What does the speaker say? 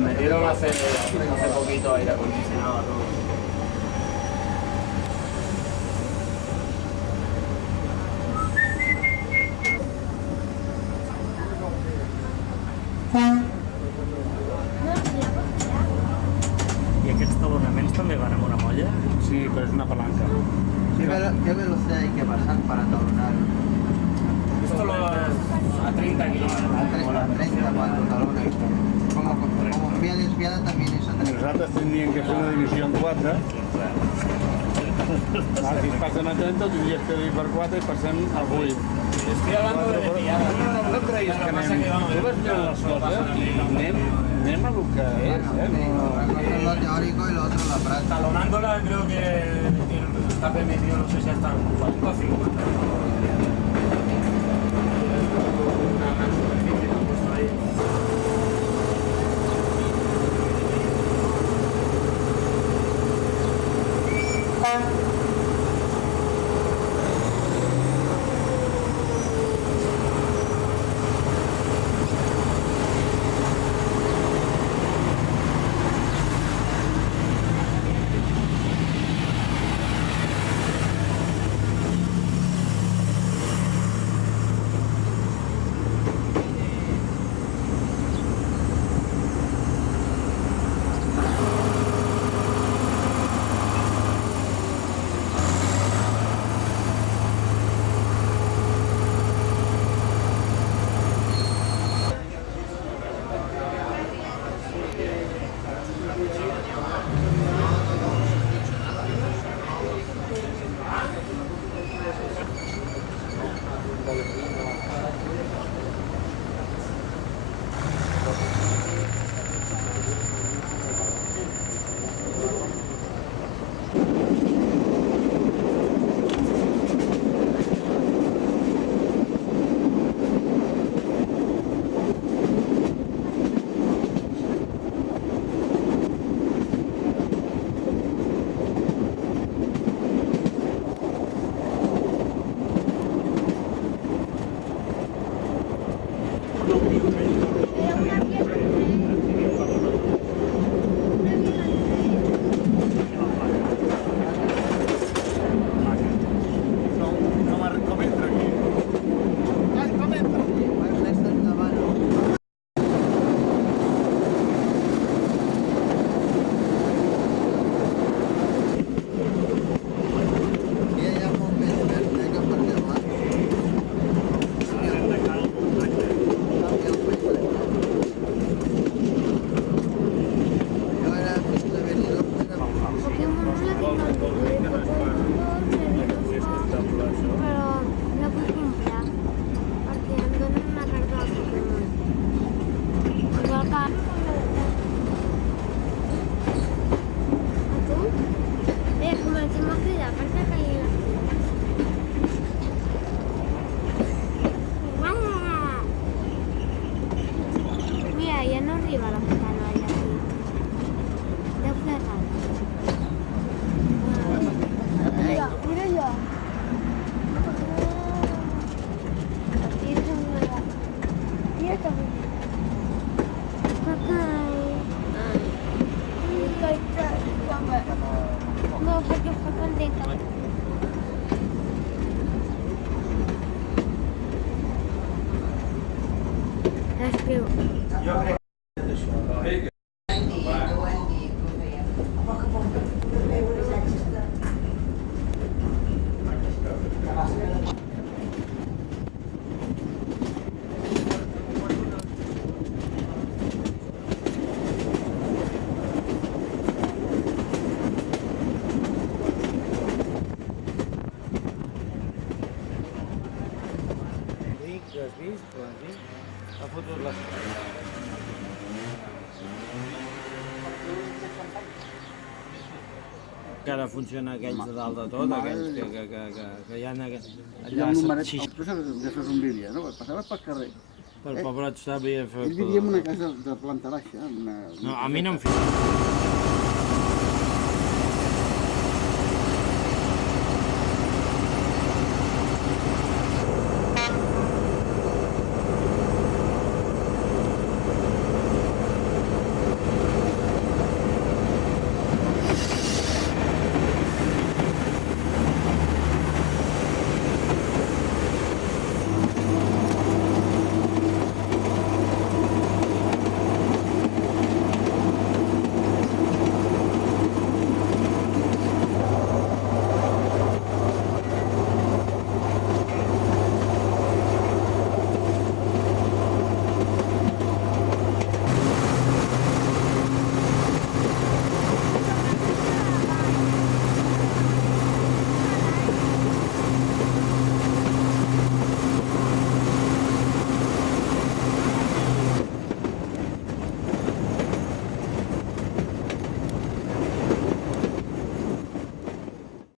metieron hace poquito aire acondicionado, todo. I aquests talonaments també van amb una molla? Sí, pero es una palanca. ¿Qué velocidad hay que pasar para talonar? Esto lo a 30 kilómetros. A 30 cuando talones. Como en vía desviada también es a 30. Nosaltres tindríem que fer una divisió en 4. Si es passen a 30, tindries que dividir per 4 i passem a 8. Estoy hablando de desviada. No creguis que anem... Tu vas veure les coses i anem a lo que és, Una cosa es lo teórico y lo otro la práctica. Talonándola creo que está permitido, no sé si hasta 40 o 50. No, porque fue contenta. Escribo. Has vist? Ho has vist? Ha fotut les... Que ara funciona aquells de dalt de tot, aquells que hi ha allà... Tu saps que això és on vivia, no? Passaves pel carrer. Per pobret sabia fer... Ell vivia en una casa de planta baixa. No, a mi no em fico.